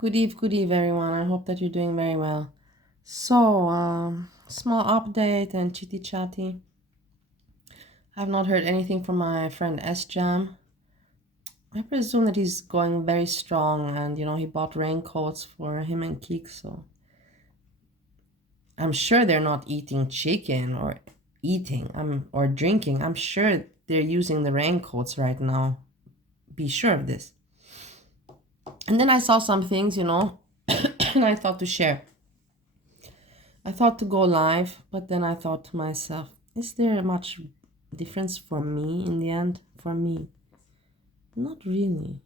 Good eve, everyone. I hope that you're doing very well. So, small update and chitty chatty. I've not heard anything from my friend S Jam. I presume that he's going very strong, and he bought raincoats for him and Keek. So I'm sure they're not eating chicken or or drinking. I'm sure they're using the raincoats right now. Be sure of this. And then I saw some things, and I thought to share. I thought to go live, but then I thought to myself, is there much difference for me in the end? For me, not really.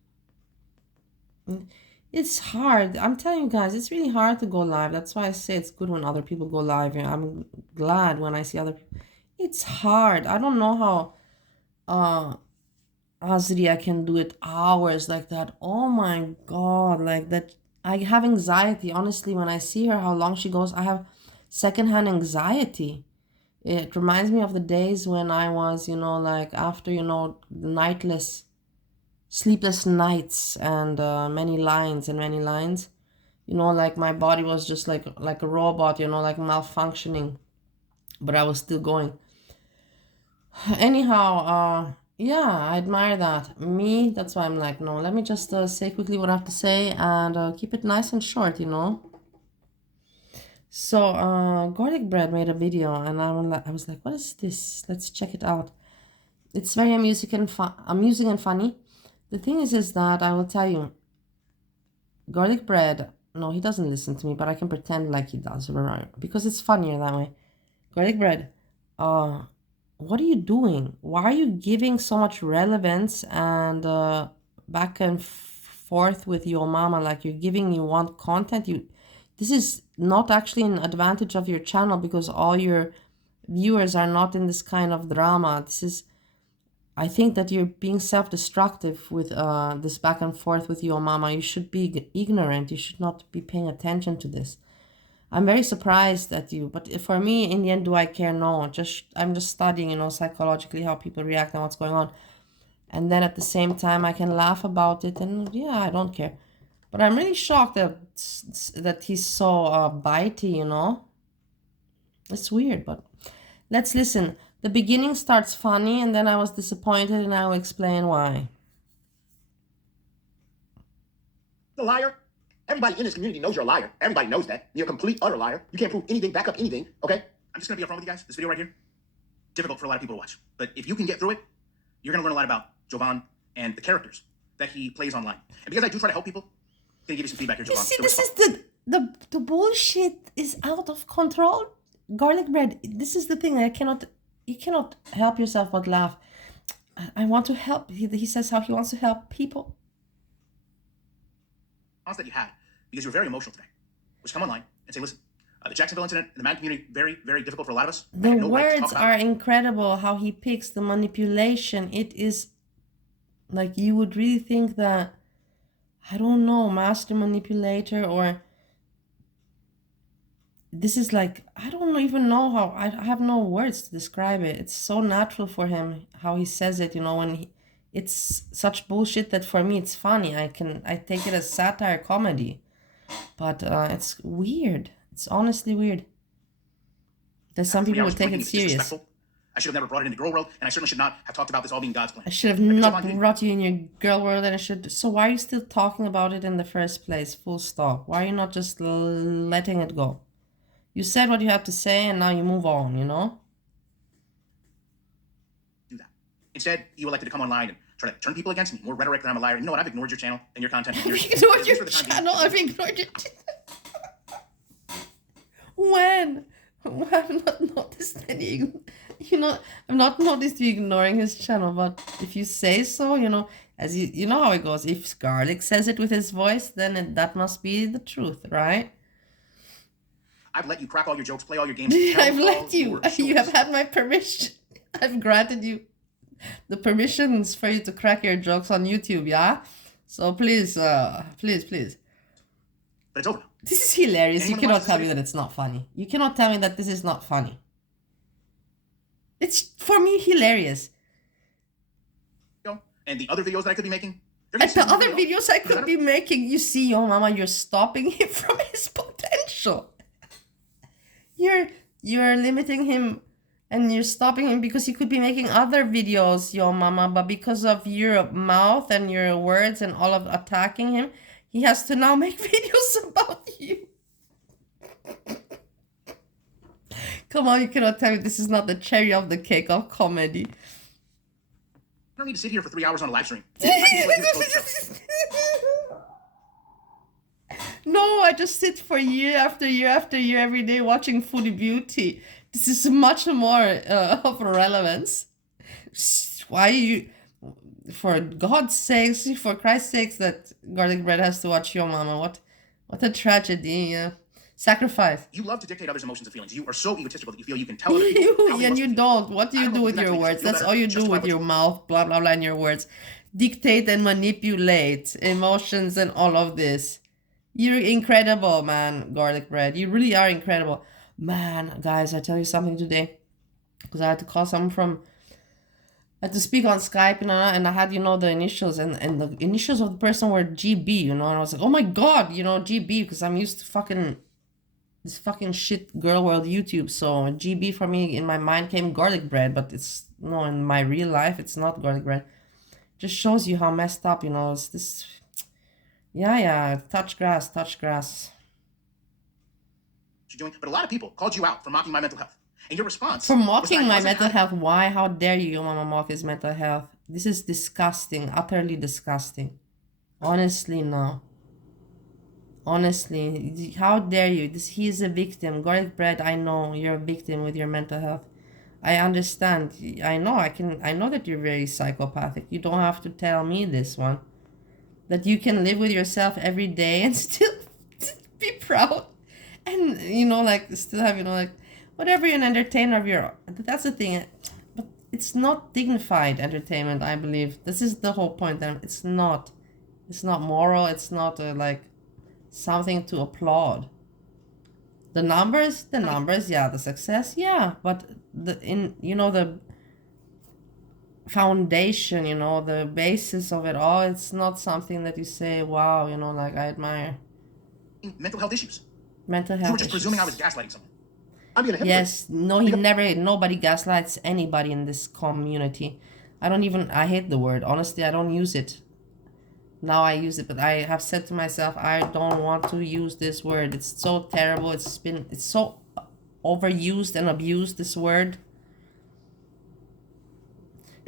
It's hard. I'm telling you guys, it's really hard to go live. That's why I say it's good when other people go live. I'm glad when I see other people. It's hard. I don't know how Azria can do it hours like that. Oh my God, like that. I have anxiety. Honestly, when I see her, how long she goes, I have secondhand anxiety. It reminds me of the days when I was, like after, sleepless nights and many lines, like my body was just like a robot, like malfunctioning, but I was still going. Anyhow, yeah, I admire that. Me, that's why I'm like, no, let me just say quickly what I have to say and keep it nice and short, So, Gorlicbread made a video, and I was like, what is this? Let's check it out. It's very amusing and funny. The thing is that I will tell you, Gorlicbread, no, he doesn't listen to me, but I can pretend like he does, because it's funnier that way. Gorlicbread, what are you doing? Why are you giving so much relevance and back and forth with your mama? Like you want content. This is not actually an advantage of your channel because all your viewers are not in this kind of drama. I think that you're being self-destructive with this back and forth with your mama. You should be ignorant. You should not be paying attention to this. I'm very surprised at you, but for me, in the end, do I care? No, I'm just studying, psychologically how people react and what's going on. And then at the same time, I can laugh about it, and yeah, I don't care. But I'm really shocked that he's so bitey. It's weird, but let's listen. The beginning starts funny, and then I was disappointed, and I will explain why. A liar. Everybody in this community knows you're a liar. Everybody knows that. You're a complete, utter liar. You can't prove anything, back up anything, okay? I'm just going to be upfront with you guys. This video right here, difficult for a lot of people to watch. But if you can get through it, you're going to learn a lot about Jovan and the characters that he plays online. And because I do try to help people, I'm going to give you some feedback here, Jovan. You see, this is the bullshit is out of control. Gorlicbread, this is the thing. You cannot help yourself but laugh. I want to help. He says how he wants to help people. That you had because you were very emotional today, was come online and say, listen, the Jacksonville incident in the MAGA community, very, very difficult for a lot of us. The words are incredible, how he picks the manipulation. It is like you would really think that, I don't know, master manipulator, or this is like, I don't even know how, I have no words to describe it. It's so natural for him, how he says it, when it's such bullshit that for me it's funny. I take it as satire comedy, but it's weird. It's honestly weird. There's some people who take it serious. I should have never brought it into girl world, and I certainly should not have talked about this all being God's plan. I should have not brought you in your girl world, and so why are you still talking about it in the first place? Full stop. Why are you not just letting it go? You said what you have to say, and now you move on, Do that. Instead, you elected to come online and try to turn people against me. More rhetoric that I'm a liar. You know what? I've ignored your channel and your content for years. I've ignored your When? I've not noticed any. I've not noticed you ignoring his channel, but if you say so, as you know how it goes. If Garlic says it with his voice, then that must be the truth, right? I've let you crack all your jokes, play all your games. I've let you. You have had my permission. I've granted you the permissions for you to crack your jokes on YouTube, yeah? So please. But it's over now. This is hilarious. You cannot tell me that it's not funny. You cannot tell me that this is not funny. It's, for me, hilarious. And the other videos that I could be making, And the other videos I could be making, you see, yo mama, you're stopping him from his potential. You're limiting him and you're stopping him because he could be making other videos, yo mama, but because of your mouth and your words and all of attacking him, he has to now make videos about you. Come on, you cannot tell me this is not the cherry of the cake of comedy. I don't need to sit here for 3 hours on a live stream. No, I just sit for year after year after year every day watching Foodie Beauty. This is much more of relevance. Why you, for God's sakes, for Christ's sakes, that Gorlicbread has to watch Yo Mama. What a tragedy. Yeah. Sacrifice. You love to dictate others' emotions and feelings. You are so egotistical that you feel you can tell other people. And you don't. What do you do with your words? That's all you do with your mouth, blah, blah, blah, and your words. Dictate and manipulate emotions and all of this. You're incredible, man, Gorlicbread. You really are incredible. Man, guys, I tell you something today. Because I had to call someone from... I had to speak on Skype, you know, and I had, you know, the initials. And the initials of the person were GB, you know. And I was like, oh my God, you know, GB. Because I'm used to fucking... this fucking shit girl world YouTube. So GB for me in my mind came Gorlicbread. But it's... no, in my real life, it's not Gorlicbread. Just shows you how messed up, you know. It's this... Yeah, touch grass. You're doing, but a lot of people called you out for mocking my mental health, and your response for mocking my mental health. Why? How dare you, Yomama, mock his mental health? This is disgusting, utterly disgusting. Honestly, no. Honestly, how dare you? He is a victim. Gorlicbread, I know you're a victim with your mental health. I understand. I know that you're very psychopathic. You don't have to tell me this one. That you can live with yourself every day and still be proud. And, you know, like, still have, you know, like, whatever you're an entertainer of your... That's the thing. But it's not dignified entertainment, I believe. This is the whole point. It's not moral. It's not, like, something to applaud. The numbers, yeah. The success, yeah. But, the foundation, you know, the basis of it all, it's not something that you say, wow, you know, like, I admire. Mental health issues. Mental health. You were just presuming I was gaslighting someone. I'm being a hypocrite. Yes, no, nobody gaslights anybody in this community. I hate the word. Honestly, I don't use it. Now I use it, but I have said to myself, I don't want to use this word. It's so terrible. It's so overused and abused, this word.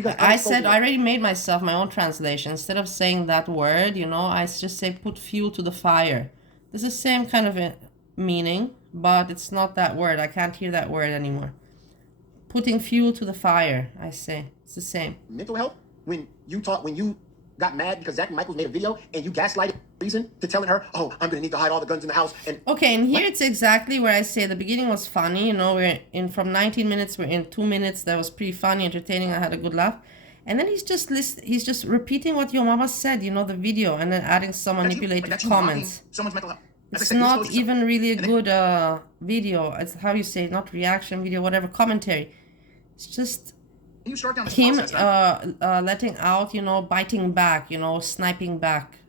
I already made myself my own translation. Instead of saying that word, you know, I just say put fuel to the fire. It's the same kind of meaning, but it's not that word. I can't hear that word anymore. Putting fuel to the fire, I say. It's the same. Mental health, when you got mad because Zach Michaels made a video and you gaslighted reason to telling her, oh, I'm going to need to hide all the guns in the house. And okay, and here it's exactly where I say the beginning was funny. You know, from 19 minutes, we're in 2 minutes. That was pretty funny, entertaining. I had a good laugh. And then he's just repeating what your mama said, you know, the video, and then adding some manipulative comments. Someone's mental health. It's not even really a good video. It's how you say, not reaction video, whatever, commentary. It's just him letting out, you know, biting back, you know, sniping back.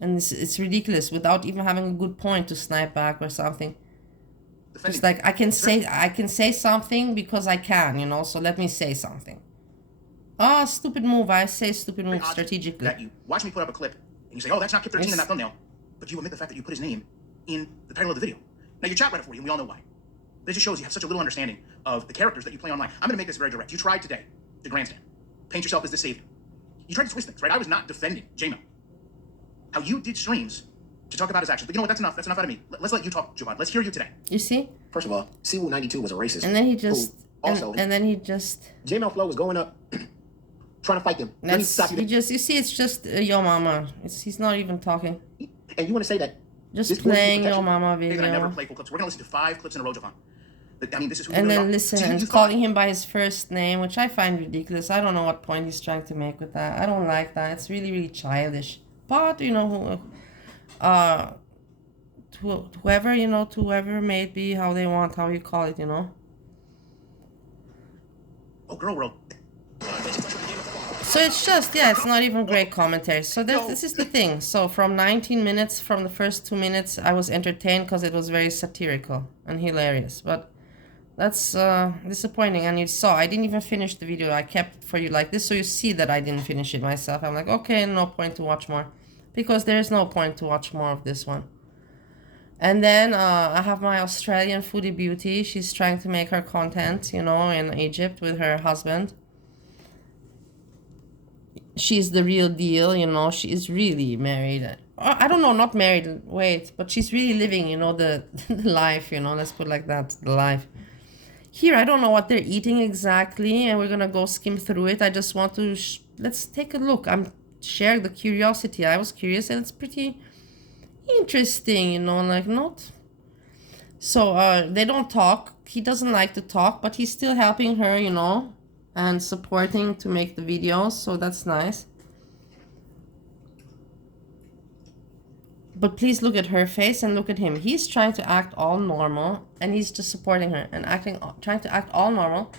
And it's ridiculous without even having a good point to snipe back or something. Just like I can say something because I can, you know, so let me say something. Oh, stupid move. I say stupid move strategically. That you watch me put up a clip and you say, oh, that's not Kip 13 in that thumbnail. But you admit the fact that you put his name in the title of the video. Now, your chat read it for you, and we all know why. But it just shows you have such a little understanding of the characters that you play online. I'm going to make this very direct. You tried today to grandstand. Paint yourself as the savior. You tried to twist things, right? I was not defending J-Mo. How you did streams to talk about his actions. But you know what? That's enough. That's enough out of me. Let's let you talk, Jovan. Let's hear you today. You see? First of all, Siwu92 was a racist. And then he just... And then he just... J-Mo Flow was going up... trying to fight them. You see, it's just Yo Mama. He's not even talking. And you want to say that? Just playing Yo Mama video. I never play full clips. We're gonna listen to 5 clips in a row, Jovan. I mean, this is who and then listen and calling him by his first name, which I find ridiculous. I don't know what point he's trying to make with that. I don't like that. It's really, really childish. But you know, whoever may it be, how they want, how you call it, you know. Oh, girl world. So it's just, yeah, it's not even great commentary. So this is the thing. So from 19 minutes, from the first 2 minutes, I was entertained because it was very satirical and hilarious. But that's disappointing. And you saw, I didn't even finish the video. I kept it for you like this, so you see that I didn't finish it myself. I'm like, okay, no point to watch more. Because there is no point to watch more of this one. And then I have my Australian foodie beauty. She's trying to make her content, you know, in Egypt with her husband. She's the real deal, you know. She is really married. I don't know, not married, wait, but she's really living, you know, the, the life, you know, let's put it like that, the life. Here, I don't know what they're eating exactly, and we're gonna go skim through it. I just want to, let's take a look. I'm sharing the curiosity. I was curious, and it's pretty interesting, you know, like not. So they don't talk. He doesn't like to talk, but he's still helping her, you know, and supporting to make the videos, so that's nice. But please look at her face and look at him. He's trying to act all normal, and he's just supporting her and trying to act all normal,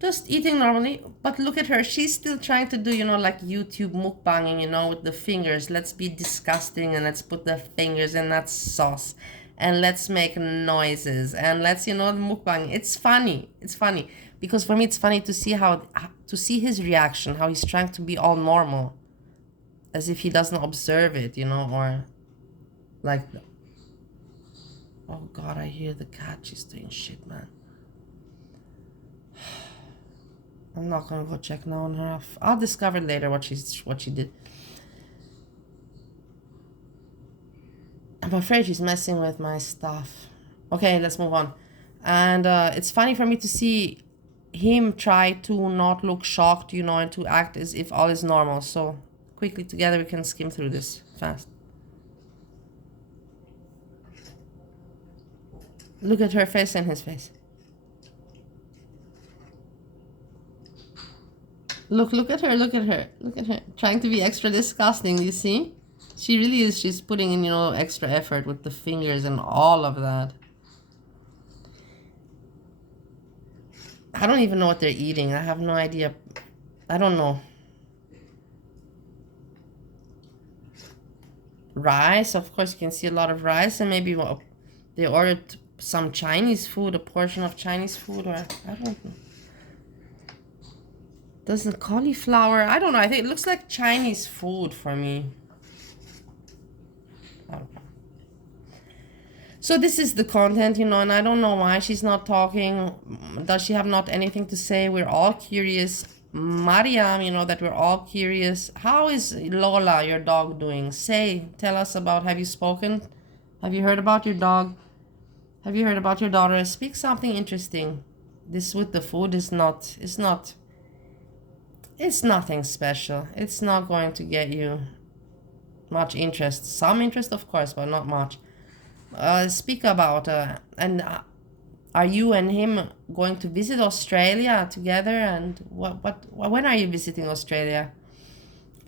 just eating normally. But look at her. She's still trying to do, you know, like YouTube mukbanging, you know, with the fingers. Let's be disgusting and let's put the fingers in that sauce. And let's make noises. And let's, you know, the mukbang. It's funny. It's funny. Because for me, it's funny to see to see his reaction, how he's trying to be all normal. As if he doesn't observe it, you know, or like, oh God, I hear the cat. She's doing shit, man. I'm not gonna go check now on her. I'll discover later what she did. I'm afraid she's messing with my stuff. Okay, let's move on. And it's funny for me to see him try to not look shocked, you know, and to act as if all is normal. So quickly together we can skim through this fast. Look at her face and his face. Look at her, look at her, look at her. Trying to be extra disgusting, you see? She really is, she's putting in, you know, extra effort with the fingers and all of that. I don't even know what they're eating. I have no idea. I don't know. Rice, of course, you can see a lot of rice, and maybe they ordered some Chinese food, a portion of Chinese food, or I don't know. Doesn't cauliflower, I don't know. I think it looks like Chinese food for me. I don't know. So this is the content, you know, and I don't know why she's not talking. Does she have not anything to say? We're all curious. Mariam, you know, that we're all curious. How is Lola, your dog, doing? Tell us about, have you spoken? Have you heard about your dog? Have you heard about your daughter? Speak something interesting. This with the food is not, it's nothing special. It's not going to get you much interest. Some interest, of course, but not much. Speak about, are you and him going to visit Australia together? And when are you visiting Australia?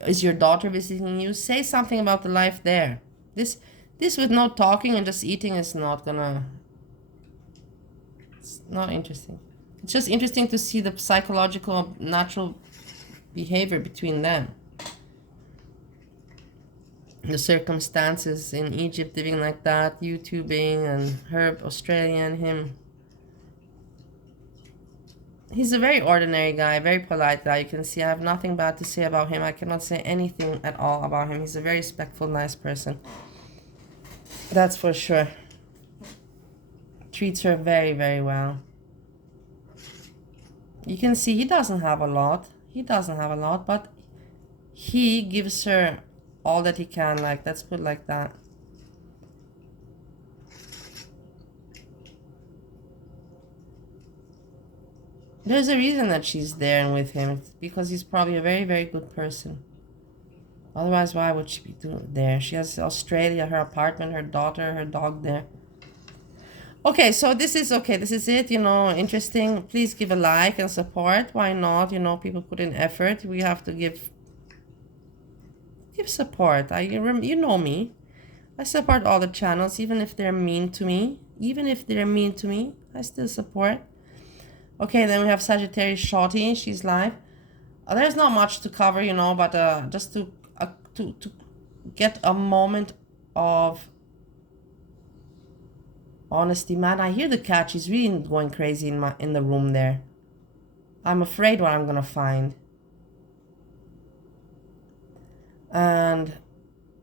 Is your daughter visiting you? Say something about the life there. This with no talking and just eating is not gonna, it's not interesting. It's just interesting to see the psychological, natural behavior between them. The circumstances in Egypt living like that, YouTubing, and her Australian, him. He's a very ordinary guy, very polite guy. You can see I have nothing bad to say about him. I cannot say anything at all about him. He's a very respectful, nice person. That's for sure. Treats her very, very well. You can see he doesn't have a lot. He doesn't have a lot, but he gives her all that he can, like, let's put it like that. There's a reason that she's there and with him. It's because he's probably a very, very good person. Otherwise, why would she be there? She has Australia, her apartment, her daughter, her dog there. Okay, so this is it, you know, interesting. Please give a like and support. Why not? You know, people put in effort. We have to give support. You know me. I support all the channels, even if they're mean to me. I still support. Okay, then we have Sagittarius Shorty. She's live. There's not much to cover, but just to get a moment of honesty. Man, I hear the cat. She's really going crazy in the room there. I'm afraid what I'm gonna find. And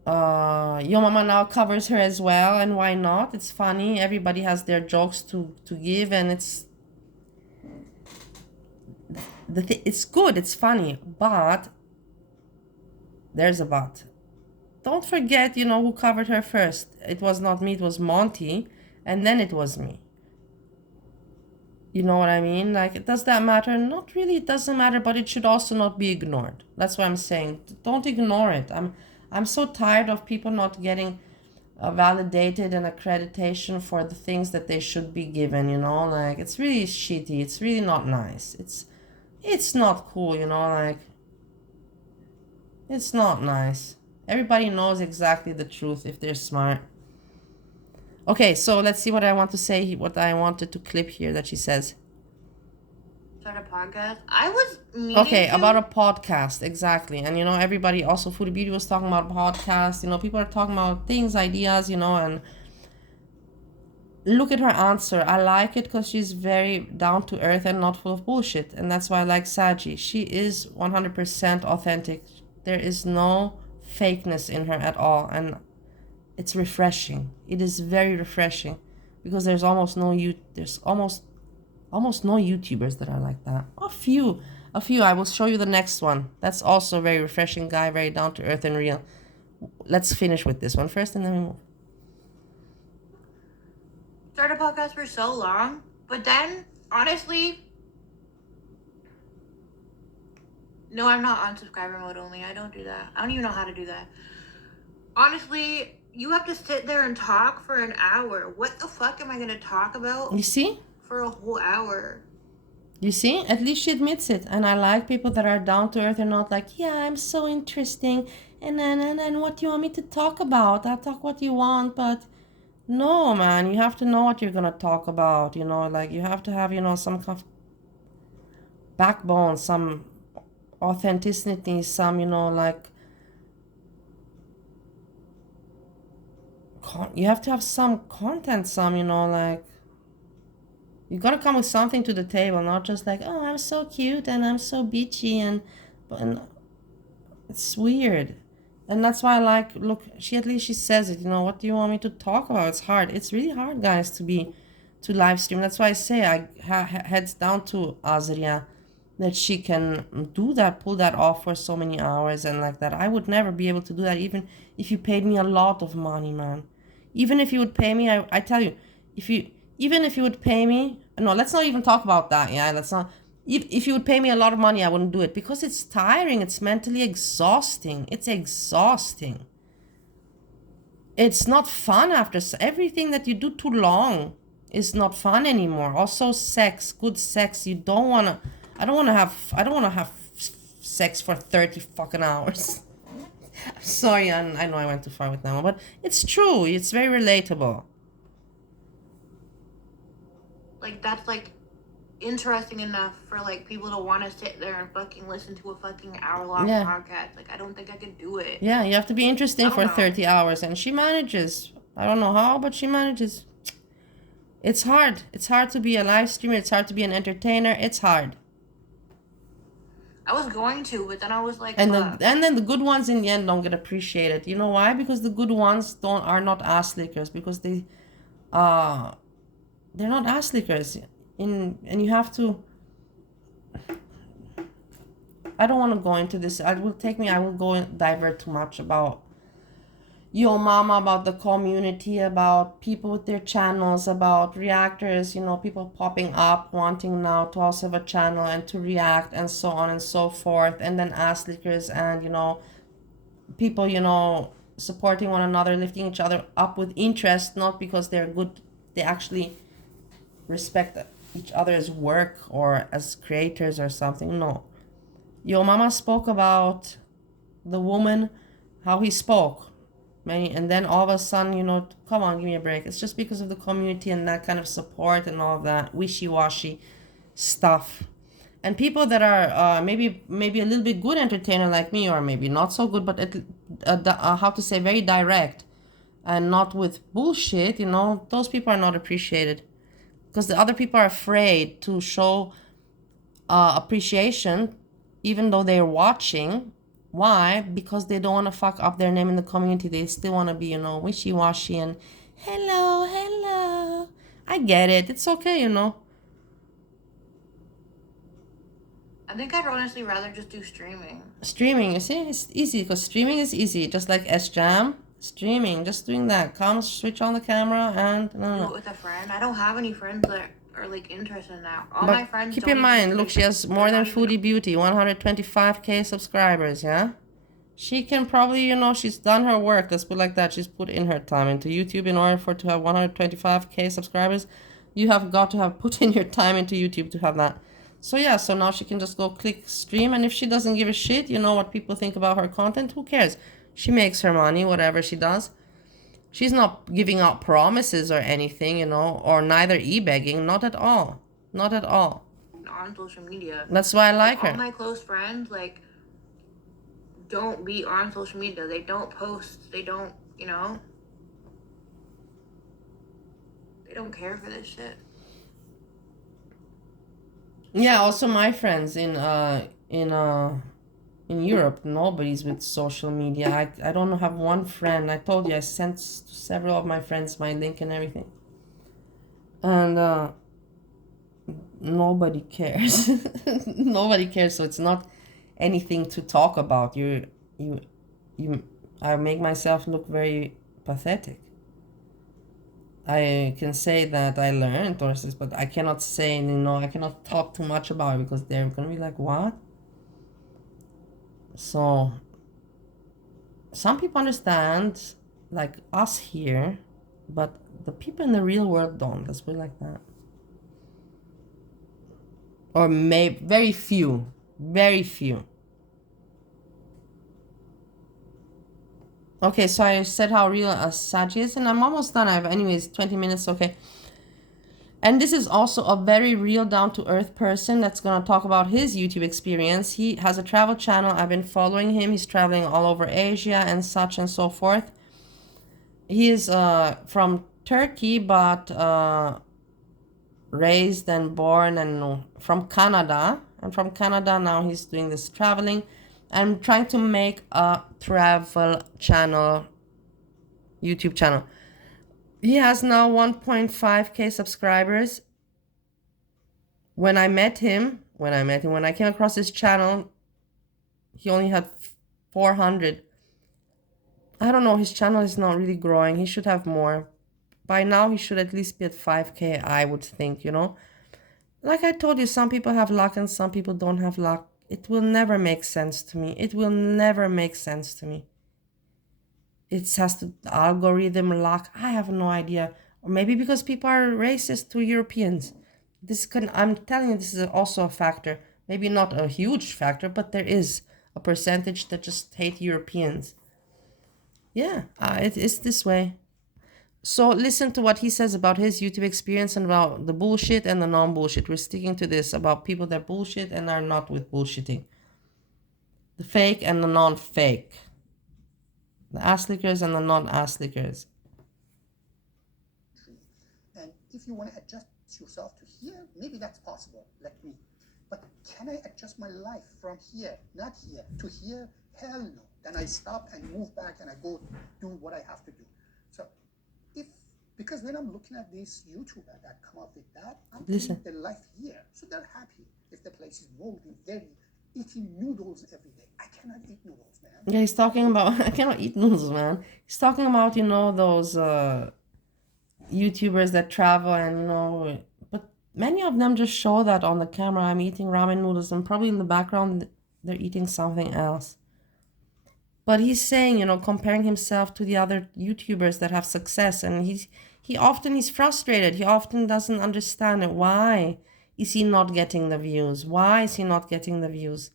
Your Mama now covers her as well, and why not? It's funny. Everybody has their jokes to give, and it's it's good. It's funny, but there's a but. Don't forget, who covered her first. It was not me. It was Monty, and then it was me. You know what I mean? Like, does that matter? Not really. It doesn't matter, but it should also not be ignored. That's what I'm saying. Don't ignore it. I'm so tired of people not getting validated and accreditation for the things that they should be given. Like, it's really shitty. It's really not nice. It's not cool. Like, it's not nice. Everybody knows exactly the truth if they're smart. Okay, so let's see what I want to say, what I wanted to clip here that she says. Start a podcast? I was Okay, about a podcast, exactly. And, everybody, also Foodie Beauty was talking about podcasts. People are talking about things, ideas, and look at her answer. I like it because she's very down to earth and not full of bullshit. And that's why I like Sagi. She is 100% authentic. There is no fakeness in her at all. And it's refreshing. It is very refreshing because there's almost no almost no YouTubers that are like that. A few. I will show you the next one. That's also a very refreshing guy, very down to earth and real. Let's finish with this one first and then we move. Start a podcast for so long, but then honestly, no, I'm not on subscriber mode only. I don't do that. I don't even know how to do that. Honestly, you have to sit there and talk for an hour. What the fuck am I gonna talk about? You see? For a whole hour. You see? At least she admits it. And I like people that are down to earth and not like, yeah, I'm so interesting. And what do you want me to talk about? I'll talk what you want, but no, man, you have to know what you're gonna talk about. Like you have to have, some kind of backbone, some authenticity, some, like you have to have some content, some, like you gotta come with something to the table, not just like, oh, I'm so cute and I'm so beachy and it's weird. And that's why I like, look, at least she says it, what do you want me to talk about? It's hard. It's really hard, guys, to live stream. That's why I say I heads down to Azria that she can do that, pull that off for so many hours and like that. I would never be able to do that even if you paid me a lot of money, man. Even if you would pay me, I tell you, even if you would pay me, no, let's not even talk about that. Yeah, let's not. If you would pay me a lot of money, I wouldn't do it because it's tiring. It's mentally exhausting. It's exhausting. It's not fun after everything that you do too long is not fun anymore. Also, sex, good sex. I don't wanna have sex for 30 fucking hours. Sorry, I know I went too far with that one, but it's true. It's very relatable. Like, that's, like, interesting enough for, like, people to want to sit there and fucking listen to a fucking hour-long podcast. Like, I don't think I could do it. Yeah, you have to be interesting for 30 hours, and she manages. I don't know how, but she manages. It's hard. It's hard to be a live streamer. It's hard to be an entertainer. It's hard. I was going to, but then I was like, and then the good ones in the end don't get appreciated. You know why? Because the good ones are not ass lickers, because they're not ass lickers. And you have to. I don't want to go into this. I will go and divert too much about Yo Mama, about the community, about people with their channels, about reactors, people popping up, wanting now to also have a channel and to react and so on and so forth. And then ass lickers and, people, supporting one another, lifting each other up with interest, not because they're good, they actually respect each other's work or as creators or something. No. Yo Mama spoke about the woman, how he spoke. And then all of a sudden, come on, give me a break. It's just because of the community and that kind of support and all of that wishy-washy stuff. And people that are maybe a little bit good entertainer like me, or maybe not so good, but how to say, very direct and not with bullshit, you know, those people are not appreciated, because the other people are afraid to show appreciation even though they're watching. Why? Because they don't want to fuck up their name in the community. They still want to be, you know, wishy-washy and hello. I get it. It's okay, you know. I think I'd honestly rather just do streaming. Streaming, you see, it's easy, because streaming is easy, just like S-Jam. Streaming, just doing that. Come, switch on the camera, and Do it with a friend. I don't have any friends that are like interested in that. All but my friends. keep don't in mind, even, look, like, she has more than Foodie Beauty, 125k subscribers, yeah? She can probably, you know, she's done her work, let's put it like that. She's put in her time into YouTube. In order for to have 125k subscribers, you have got to have put in your time into YouTube to have that. So yeah, so now she can just go click stream, and if she doesn't give a shit, you know, what people think about her content, who cares? She makes her money, whatever she does. She's not giving out promises or anything, you know, or neither e-begging, not at all. Not at all. On social media. That's why I like her. All my close friends, like, don't be on social media. They don't post. They don't, you know, they don't care for this shit. Yeah, also my friends in Europe, nobody's with social media. I don't have one friend. I told you I sent to several of my friends my link and everything. And nobody cares. Nobody cares, so it's not anything to talk about. I make myself look very pathetic. I can say that I learned or this, but I cannot say, you know, I cannot talk too much about it, because they're gonna be like, what? So some people understand, like us here, but the people in the real world don't. Let's put it like that. Or maybe very few. Very few. Okay, so I said how real Sagi is, and I'm almost done. I have, anyways, 20 minutes, okay. And this is also a very real, down-to-earth person that's going to talk about his YouTube experience. He has a travel channel. I've been following him. He's traveling all over Asia and such and so forth. He is from Turkey, but raised and born and from Canada. And from Canada, now he's doing this traveling. I'm trying to make a travel channel, YouTube channel. He has now 1.5k subscribers. When I came across his channel, he only had 400. I don't know, his channel is not really growing. He should have more. By now, he should at least be at 5k, I would think, you know. Like I told you, some people have luck and some people don't have luck. It will never make sense to me. It will never make sense to me. It has to algorithm luck. I have no idea. Or maybe because people are racist to Europeans. I'm telling you, this is also a factor. Maybe not a huge factor, but there is a percentage that just hate Europeans. Yeah, it is this way. So listen to what he says about his YouTube experience and about the bullshit and the non-bullshit. We're sticking to this about people that bullshit and are not with bullshitting. The fake and the non-fake. The ass lickers and the non-ass lickers. And if you want to adjust yourself to here, maybe that's possible, like me. But can I adjust my life from here, not here, to here? Hell no. Then I stop and move back and I go do what I have to do. So because when I'm looking at these YouTubers that come up with that, I'm Listen. living their life here. So they're happy. If the place is moldy, dirty, eating noodles every day. I cannot eat noodles, man. Yeah, he's talking about, I cannot eat noodles, man. He's talking about, you know, those YouTubers that travel and, you know, but many of them just show that on the camera. I'm eating ramen noodles, and probably in the background they're eating something else. But he's saying, you know, comparing himself to the other YouTubers that have success, and he's frustrated. He often doesn't understand it. Why is he not getting the views? Why is he not getting the views?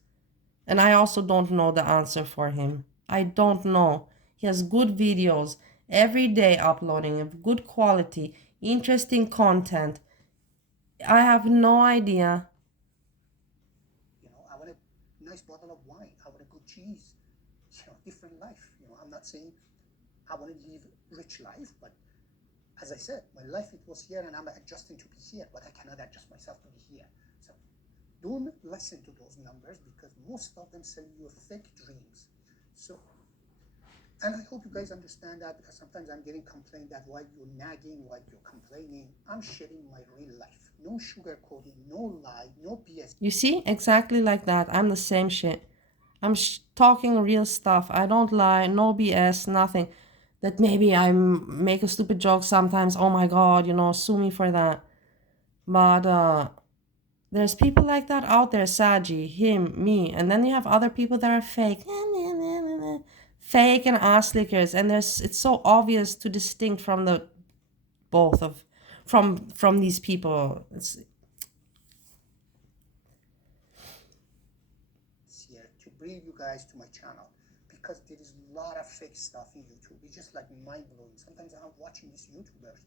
And I also don't know the answer for him. I don't know. He has good videos every day uploading of good quality, interesting content. I have no idea. nice bottle of wine. I want a good cheese. Different life. I'm not saying I want to live rich life, but as I said, my life, it was here and I'm adjusting to be here, but I cannot adjust myself to be here. So don't listen to those numbers because most of them sell you fake dreams. So, and I hope you guys understand that because sometimes I'm getting complained that while you're nagging, while you're complaining, I'm sharing my real life. No sugarcoating, no lie, no BS. You see, exactly like that. I'm the same shit. I'm talking real stuff. I don't lie, no BS, nothing. That maybe I make a stupid joke sometimes. Oh my God, sue me for that. But there's people like that out there, Sagi, him, me. And then you have other people that are fake. Fake and ass lickers. And it's so obvious to distinct from the both of from these people. It's here to bring you guys to my channel because there is a lot of fake stuff in YouTube. It's just like mind-blowing. Sometimes I'm watching these YouTubers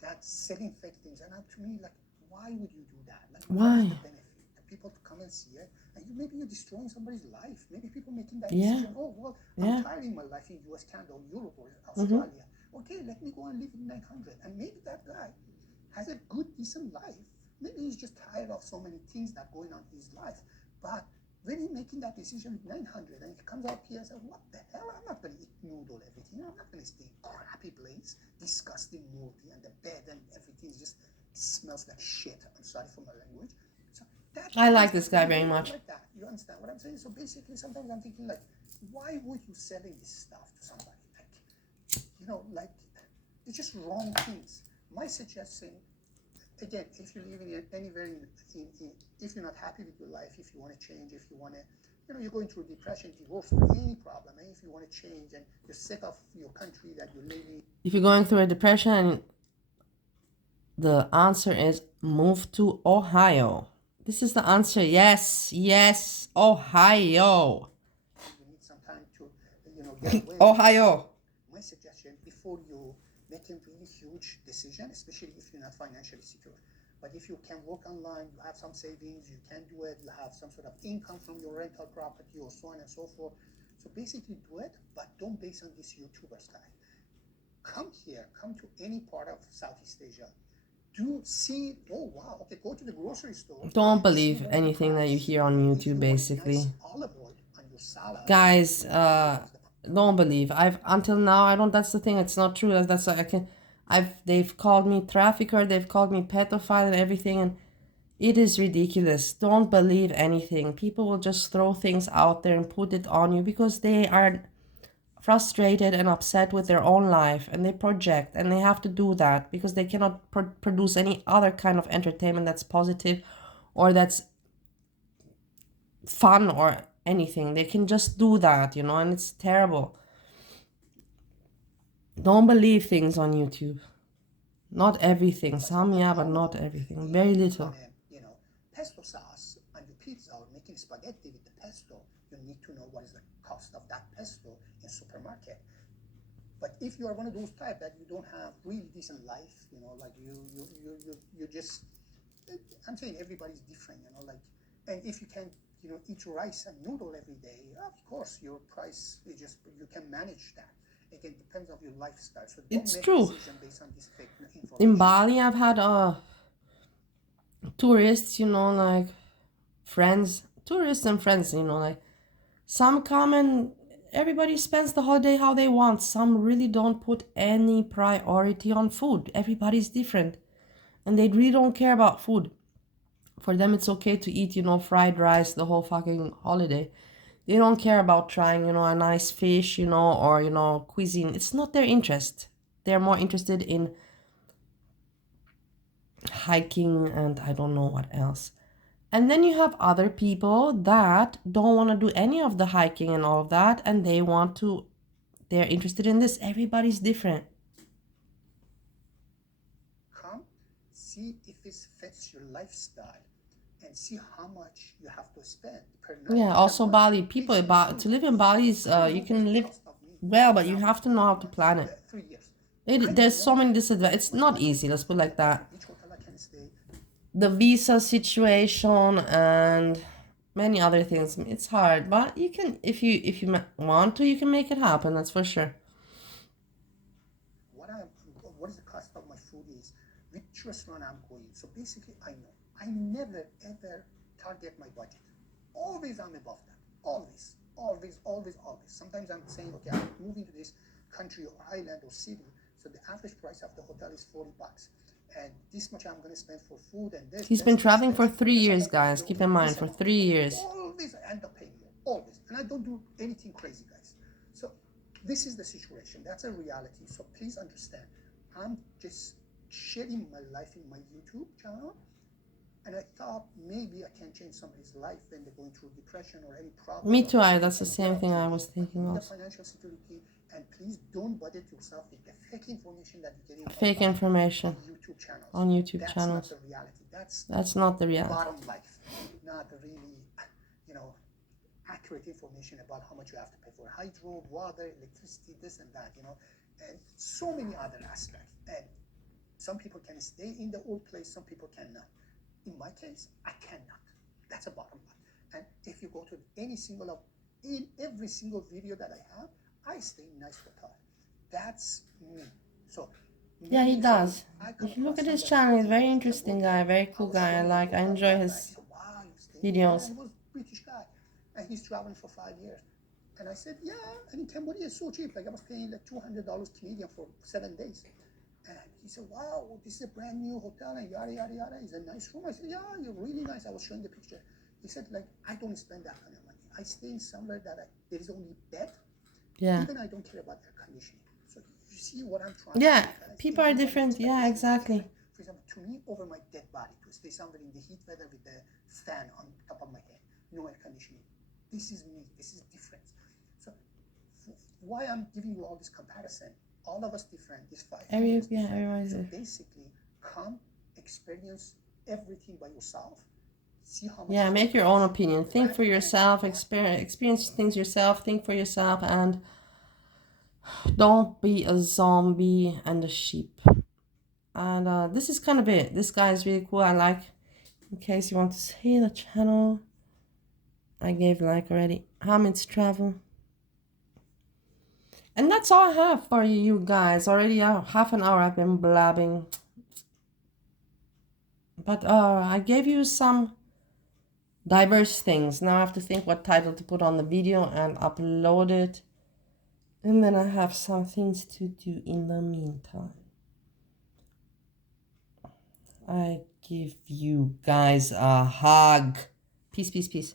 that selling fake things, and to me, like, why would you do that? Like, what is the benefit? The people to come and see it, and maybe you're destroying somebody's life. Maybe people making that decision. Oh well, I'm tiring my life in US, Canada, or Europe, or Australia. Okay, let me go and live in 900, and maybe that guy has a good, decent life. Maybe he's just tired of so many things that going on in his life, but when he's making that decision with 900 and he comes up here and says, what the hell? I'm not going to eat noodle everything. I'm not going to stay in crappy place, disgusting, moldy, and the bed and everything just smells like shit. I'm sorry for my language. So I like this guy very much. Like that. You understand what I'm saying? So basically, sometimes I'm thinking, like, why would you selling this stuff to somebody? Like, it's just wrong things. My suggestion, again, if you live in anywhere if you're not happy with your life, if you want to change, if you want to, you're going through depression, divorce, or any problem, and if you want to change and you're sick of your country that you're living. If you're going through a depression, the answer is move to Ohio. This is the answer. Yes, Ohio. You need some time to, get away. Ohio. My suggestion, before you make a really huge decision, especially if you're not financially secure. But if you can work online, you have some savings, you can do it, you have some sort of income from your rental property or so on and so forth. So basically do it, but don't base on this YouTubers guy. Come here, come to any part of Southeast Asia. Oh wow, okay, go to the grocery store. Don't believe anything that you hear on YouTube, basically. Nice olive oil on your salad. Guys, don't believe. Until now, that's the thing, it's not true. They've called me trafficker, they've called me pedophile and everything, and it is ridiculous. Don't believe anything. People will just throw things out there and put it on you because they are frustrated and upset with their own life, and they project, and they have to do that because they cannot produce any other kind of entertainment that's positive or that's fun or anything. They can just do that, and it's terrible. Don't believe things on YouTube. Not everything. Some, yeah, but not everything. Very little. Pesto sauce on your pizza or making spaghetti with the pesto, you need to know what is the cost of that pesto in supermarket. But if you are one of those type that you don't have really decent life, like you just, I'm saying everybody's different, and if you can, eat rice and noodle every day, of course your price is just, you can manage that. Again, depends on your lifestyle. So it's true. Based on this fake information. In Bali, I've had tourists, like tourists and friends, like some come and everybody spends the holiday how they want. Some really don't put any priority on food. Everybody's different, and they really don't care about food. For them, it's okay to eat, fried rice the whole fucking holiday. They don't care about trying, a nice fish, or, cuisine. It's not their interest. They're more interested in hiking and I don't know what else. And then you have other people that don't want to do any of the hiking and all of that, and they're interested in this. Everybody's different. Come, see if it fits your lifestyle. And see how much you have to spend per night. Yeah, also Bali. People, to live in Bali is, you can live well, but you have to know how to plan it. 3 years. There's so many disadvantages. It's not easy, let's put it like that. The visa situation and many other things. It's hard, but you can, if you want to, you can make it happen. That's for sure. What is the cost of my food is, which restaurant I'm going. So basically, I know I never ever target my budget. Always I'm above that. Always, always, always, always. Sometimes I'm saying, okay, I'm moving to this country or island or city, so the average price of the hotel is $40, and this much I'm going to spend for food and this. He's been traveling for 3 Yes, years, guys. Keep in mind, for 3 years. Always I end up paying more. Always, and I don't do anything crazy, guys. So this is the situation. That's a reality. So please understand. I'm just sharing my life in my YouTube channel, and I thought maybe I can change somebody's life when they're going through depression or any problem. Me too. That's the same thing I was thinking of. of. Financial security, and please don't budget yourself with the fake information that you're getting. Fake information on YouTube channels. That's not the reality. That's not the reality. Bottom life, not really, accurate information about how much you have to pay for hydro, water, electricity, this and that, and so many other aspects. And some people can stay in the old place, some people cannot. In my case, I cannot. That's a bottom line. And if you go to in every single video that I have, I stay in nice hotel. That's me. So yeah, he does. If you look at his channel, he's a very interesting guy, very cool guy. I enjoy his videos. He was a British guy, and he's traveling for 5 years. And I said, yeah, and in Cambodia it's so cheap. Like I was paying like $200 Canadian for 7 days. And he said, wow, this is a brand new hotel and yada, yada, yada. It's a nice room. I said, yeah, you're really nice. I was showing the picture. He said, like, I don't spend that kind of money. I stay somewhere that there is only bed. Yeah. Even I don't care about air conditioning. So you see what I'm trying to do? People are different. Yeah, exactly. For example, to me, over my dead body, to stay somewhere in the heat weather with the fan on top of my head, no air conditioning. This is me. This is different. So why I'm giving you all this comparison, all of us different, this 5 years. Yeah, everyone's so basically, come experience everything by yourself. See how much. Yeah, make your own opinion. Think for yourself. Experience things yourself. Think for yourself, and don't be a zombie and a sheep. And this is kind of it. This guy is really cool. I like. In case you want to see the channel, I gave like already. Hamid's travel. And that's all I have for you guys. Already half an hour I've been blabbing. But I gave you some diverse things. Now I have to think what title to put on the video and upload it. And then I have some things to do in the meantime. I give you guys a hug. Peace, peace, peace.